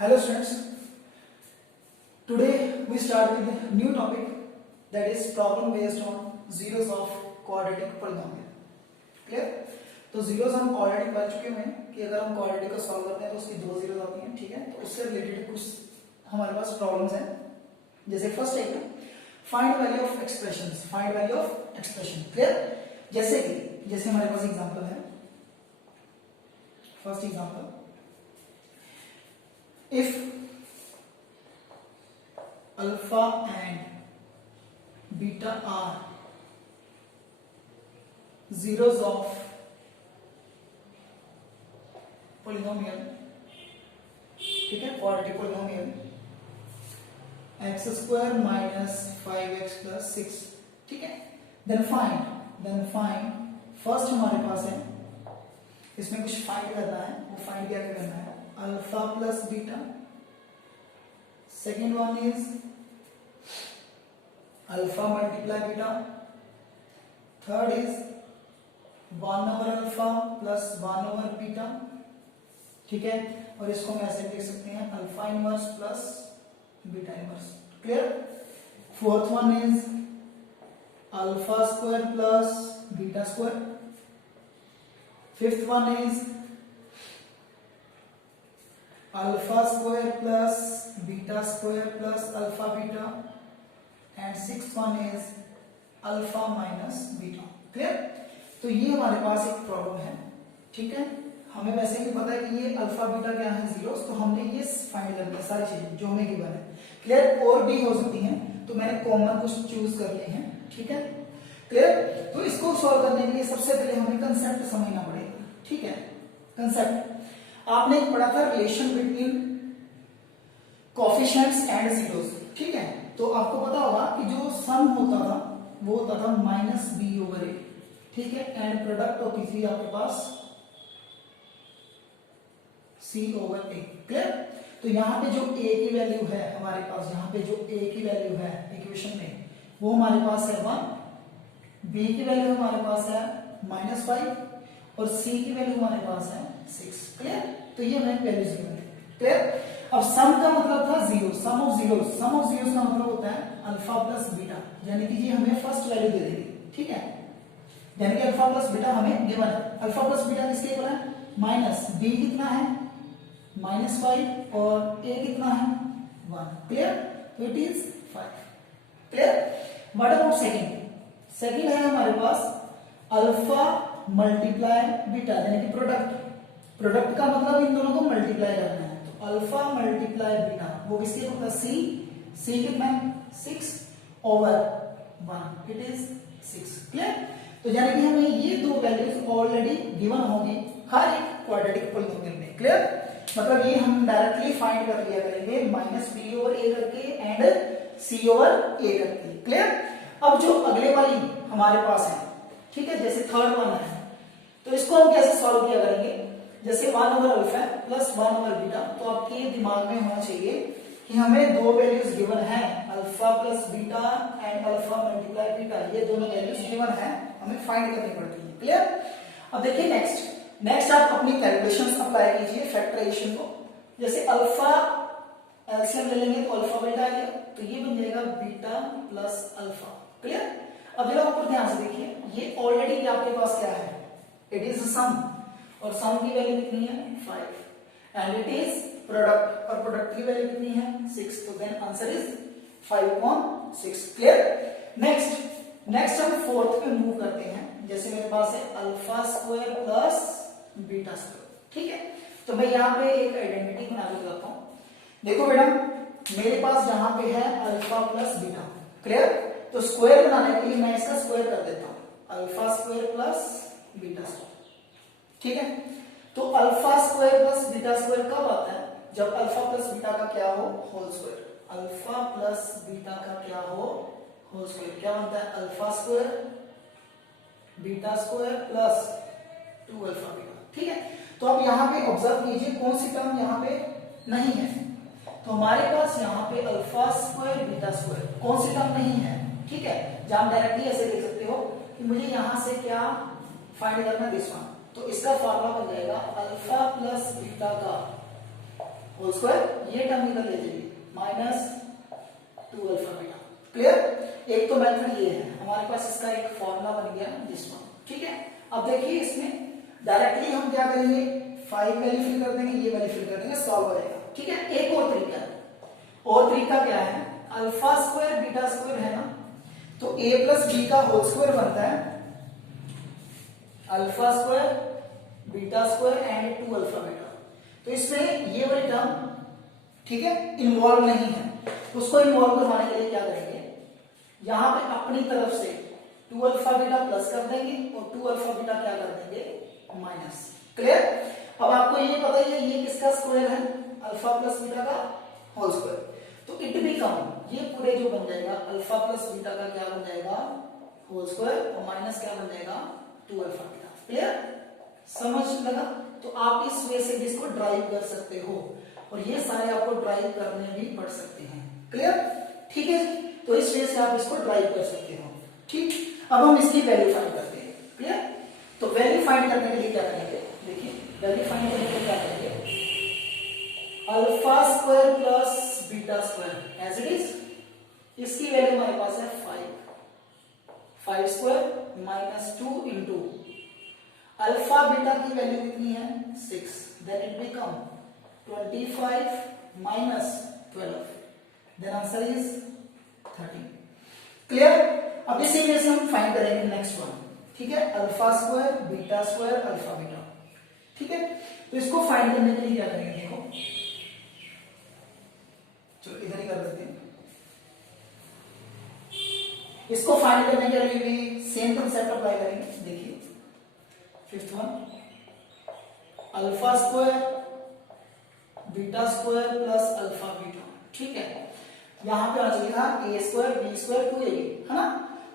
Hello students, today we start with a new topic, that is problem based on zeros of quadratic polynomial. Clear? तो zeros हम already पढ़ चुके हैं कि अगर हम क्वाड्रेटिक को सॉल्व करते हैं तो उसकी दो जीरोस आती हैं, ठीक है। तो उससे रिलेटेड कुछ हमारे पास प्रॉब्लम्स हैं। जैसे फर्स्ट एक है find value of expressions, find value of expression. Clear? जैसे हमारे पास एग्जांपल है, first example, if alpha and beta are zeros of polynomial, ठीक है, quadratic polynomial x square minus 5x plus 6, ठीक है। then find first हमारे पास है, इसमें कुछ फाइंड करना है, वो फाइंड क्या करना है, alpha plus beta. Second one is alpha multiply beta. Third is 1 over alpha plus 1 over beta, ठीक है। और इसको हम ऐसे लिख सकते हैं alpha inverse plus beta inverse. Clear? Fourth one is alpha square plus beta square. Fifth one is alpha square plus beta square plus alpha beta, and sixth one is alpha minus beta. Clear? तो ये हमारे पास एक problem है, ठीक है। हमें वैसे भी पता है कि ये अल्फा बीटा क्या है, जीरोस, तो हमने ये फाइंड करना है सारी चीजें जो हमें गिवन है। क्लियर? और भी हो सकती हैं, तो मैंने कॉमन कुछ चूज कर लिए हैं, ठीक है। क्लियर? तो इसको सॉल्व करने के लिए सबसे पहले हमें कंसेप्ट समझना पड़ेगा, ठीक है। कंसेप्ट आपने एक पढ़ा था, relation between coefficients and zeros, ठीक है। तो आपको पता होगा कि जो सम होता था वो होता था माइनस बी ओवर ए, ठीक है, एंड प्रोडक्ट होती थी आपके पास सी ओवर ए। क्लियर? तो यहाँ पे जो ए की वैल्यू है हमारे पास, यहाँ पे जो ए की वैल्यू है इक्वेशन में, वो हमारे पास है 1, बी की वैल्यू हमारे पास है -5 और सी की वैल्यू हमारे पास है 6। क्लियर? तो ये हमें वैल्यूज गिवन है। क्लियर? अब सम का मतलब था जीरो, सम ऑफ जीरोस का मतलब होता है अल्फा प्लस बीटा, यानी कि ये हमें फर्स्ट वैल्यू दे देगी, ठीक है। यानी कि अल्फा प्लस बीटा हमें गिवन है। अल्फा प्लस बीटा किसके इक्वल है, माइनस बी कितना है -5 और ए कितना है 1। क्लियर? तो it is 5। Clear? What about second है हमारे पास अल्फा मल्टीप्लाई बीटा, यानी कि प्रोडक्ट का मतलब इन दोनों को मल्टीप्लाई करना है। तो अल्फा मल्टीप्लाई बीटा वो किसके इक्वल है, सी कितना है 6 ओवर 1, इट इज 6। क्लियर? तो यानी कि हमें ये दो वैल्यूज ऑलरेडी गिवन होगी हर एक क्वाड्रेटिक पॉलीनोमियल में। क्लियर? मतलब ये हम डायरेक्टली फाइंड कर लिया करेंगे माइनस बी ओवर ए करके एंड सी ओवर ए करके। क्लियर? अब जो अगले वाली हमारे पास है, ठीक है, जैसे थर्ड वन है, तो इसको हम कैसे सॉल्व किया करेंगे। जैसे 1 over alpha plus 1 over beta, तो आपके दिमाग में होना चाहिए कि हमें दो वैल्यूज गिवन है, alpha plus beta and alpha multiply beta, ये दोनों वैल्यूज गिवन है, हमें फाइंड करनी पड़ती है। क्लियर? अब देखिए नेक्स्ट आप अपनी कैलकुलेशंस अप्लाई कीजिए फैक्टराइजेशन को। जैसे अल्फा एलसीएम ले लेंगे तो अल्फा बीटा आ गया, तो ये बन जाएगा बीटा प्लस अल्फा। क्लियर? अब जरा ऊपर ध्यान से देखिए, ये ऑलरेडी आपके पास क्या है, इट इज सम, और सम की वैल्यू कितनी है 5, एंड इट इज प्रोडक्ट, और प्रोडक्ट की वैल्यू कितनी है 6, तो then answer is 5/6। Clear? Next हम फोर्थ पे मूव करते हैं। जैसे मेरे पास है alpha square plus beta square, ठीक है। तो मैं यहाँ पे एक आइडेंटिटी बना के बताता हूँ। देखो बेटा, मेरे पास जहां पे है अल्फा प्लस बीटा, क्लियर, तो स्क्वायर बनाने के लिए मैं इसका स्क्वायर कर देता हूं, alpha square plus beta square, ठीक है। तो alpha square plus beta square कब आता है, जब अल्फा प्लस बीटा का क्या हो, whole square. Alpha plus beta का क्या हो, होल स्क्वायर। क्या बनता है, alpha square beta square plus 2 alpha beta, ठीक है। तो अब यहाँ पे ऑब्जर्व कीजिए कौन सी टर्म यहाँ पे नहीं है, तो हमारे पास यहाँ पे अल्फा स्क्वायर बीटा स्क्वायर कौन सी टर्म नहीं है, ठीक है। जहां डायरेक्टली ऐसे देख सकते हो कि मुझे यहां से क्या फाइंड करना है, दिस वन, तो इसका फॉर्मूला बन जाएगा अल्फा प्लस बीटा का होल स्क्वायर, ये टर्म इधर ले जाइए माइनस 2 अल्फा बीटा। क्लियर? एक तो मेथड ये है, हमारे पास इसका एक फॉर्मूला बन गया दिस वन। ठीक है, अब देखिए इसमें डायरेक्टली हम क्या करेंगे, 5 वैल्यू फिल कर देंगे, ये वैल्यू फिल कर देंगे, सॉल्व हो जाएगा। ठीक है, एक और तरीका है, और तरीका क्या है, अल्फा स्क्वायर बीटा स्क्वायर है ना, तो a प्लस बी का होल स्क्वायर बनता है alpha square beta square and 2 alpha beta. तो इसमें ये वाली टर्म, ठीक है, इन्वॉल्व नहीं है, उसको इन्वॉल्व करवाने के लिए क्या करेंगे, यहां पे अपनी तरफ से 2 अल्फा बीटा प्लस कर देंगे और 2 अल्फा बीटा क्या कर देंगे, माइनस। क्लियर? अब आपको ये पता ही है ये किसका स्क्वायर है, अल्फा प्लस बीटा का होल स्क्वायर, तो इट बिकम, ये पूरे जो बन जाएगा अल्फा प्लस बीटा का क्या बन जाएगा, होल स्क्वायर, और माइनस क्या बन जाएगा, 2 अल्फा बीटा। क्लियर? समझ लगा? तो आप इस वे से भी इसको ड्राइव कर सकते हो, और ये सारे आपको ड्राइव करने भी पड़ सकते हैं। क्लियर? ठीक है जी, तो इस वे से आप इसको ड्राइव कर सकते हो। ठीक, अब हम इसकी वैल्यू फाइंड करते हैं। क्लियर? तो वैल्यू फाइंड करने के लिए क्या करेंगे, देखिए वैल्यू फाइंड करने के लिए क्या करेंगे, alpha square plus beta square as it is, इसकी वैल्यू हमारे पास है 5 square minus 2 into alpha beta की वैल्यू कितनी है, 6, then it become 25 minus 12, then answer is 13। Clear? अब इसी वजह से हम फाइंड करेंगे नेक्स्ट वन। ठीक है, alpha square beta square alpha beta. ठीक है, तो इसको फाइंड करने के लिए क्या करेंगे, देखो चलो इधर ही कर देते हैं। इसको फाइंड करने के लिए भी सेम कंसेप्ट अप्लाई करेंगे। देखिए fifth one, alpha square beta square plus alpha beta. ठीक है, यहां पे आ चाहिए था a square B square 2ab, है ना,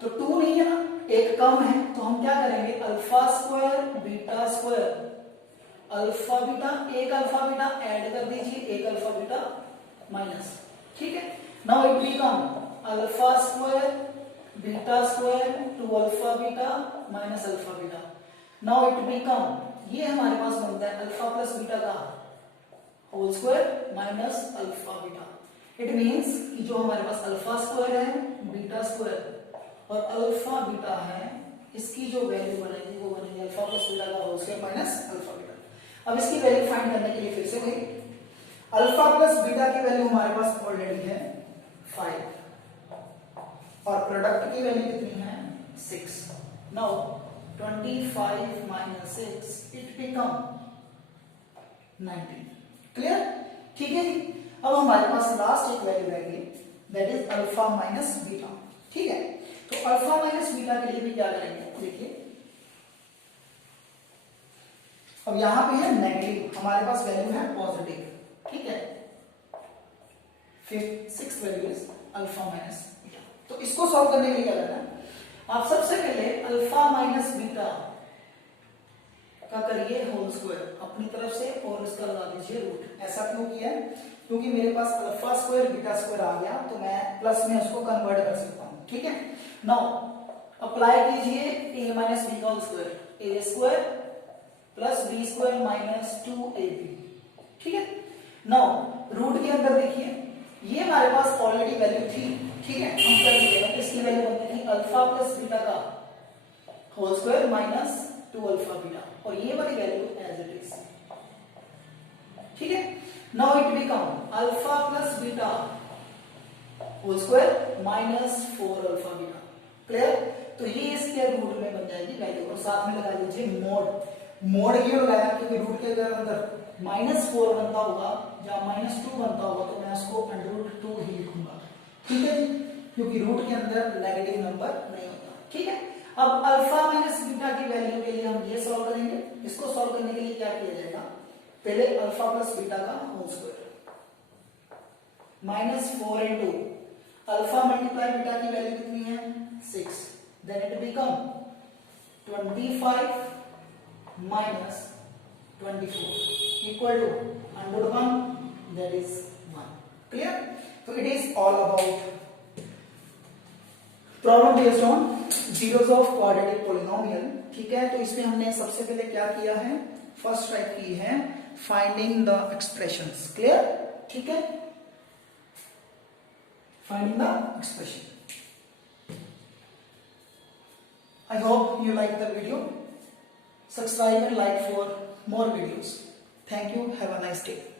तो 2 नहीं है ना, एक कम है, तो हम क्या करेंगे, alpha square beta square alpha beta, एक अल्फा बीटा ऐड कर दीजिए, एक अल्फा बीटा माइनस। ठीक है, now it become alpha square beta square 2 alpha beta minus alpha beta. Now it become, ये हमारे पास बनता है अल्फा प्लस बीटा का whole square minus alpha beta. It means कि जो हमारे पास अल्फा स्क्वायर है बीटा स्क्वायर और अल्फा बीटा है, इसकी जो वैल्यू बनेगी वो बनेगी अल्फा प्लस बीटा का whole square minus alpha beta. अब इसकी वैल्यू फाइंड करने के लिए फिर से वही, अल्फा प्लस बीटा की वैल्यू हमारे पास ऑलरेडी है 5 और प्रोडक्ट की वैल्यू कितनी है 6। Now 25 minus 6 it become 19। Clear? ठीक है जी, अब हमारे पास लास्ट एक वैल्यू रहेगी, that is alpha minus beta. ठीक है, तो अल्फा माइनस बीटा के लिए भी क्या करेंगे, देखिए अब यहां पे है नेगेटिव, हमारे पास वैल्यू है पॉजिटिव। ठीक है, फिर 6th value is alpha minus beta. तो इसको सॉल्व करने के लिए क्या करना है, आप सबसे पहले अल्फा माइनस बीटा का करिए होल स्क्वायर अपनी तरफ से और इसका लगा दीजिए रूट। ऐसा क्यों किया है, क्योंकि मेरे पास अल्फा स्क्वायर बीटा स्क्वायर आ गया, तो मैं प्लस में उसको कन्वर्ट कर सकता हूं। ठीक है, नाउ अप्लाई कीजिए a माइनस बी का whole square, a square plus b square minus 2ab। ठीक है, नाउ रूट के अंदर देखिए ये हमारे पास ऑलरेडी वैल्यू थी। ठीक है, हम कर लेंगे, इसकी वैल्यू बनती थी अल्फा प्लस बीटा का whole square minus 2 alpha beta, और ये वाली वैल्यू एज इट इज। ठीक है, now it become alpha plus beta whole square minus 4 alpha beta. Clear? तो ये इसके रूट में बन जाएगी वैल्यू, और साथ में लगा लीजिए मोड। मोड क्यों लगाया, क्योंकि रूट के अंदर -4 बनता होगा या -2 बनता होगा, तो मैं उसको √2 ही लिखूंगा। ठीक है, क्योंकि रूट के अंदर नेगेटिव नंबर नहीं होता। ठीक है, अब अल्फा माइनस बीटा की वैल्यू के लिए हम ये सॉल्व करेंगे। इसको सॉल्व करने के लिए क्या किया जाएगा, पहले अल्फा प्लस बीटा का whole square -4 into alpha multiply beta की वैल्यू कितनी है 6, then it become 25 minus 24 equal to 101, that is 1। Clear? तो it is all about problem based on zeros of quadratic polynomial. ठीक है, तो इसमें हमने सबसे पहले क्या किया है, फर्स्ट टाइप की है फाइंडिंग द एक्सप्रेशंस। क्लियर? ठीक है, finding the expression. I hope you like the video. Subscribe and like for more videos. Thank you. Have a nice day.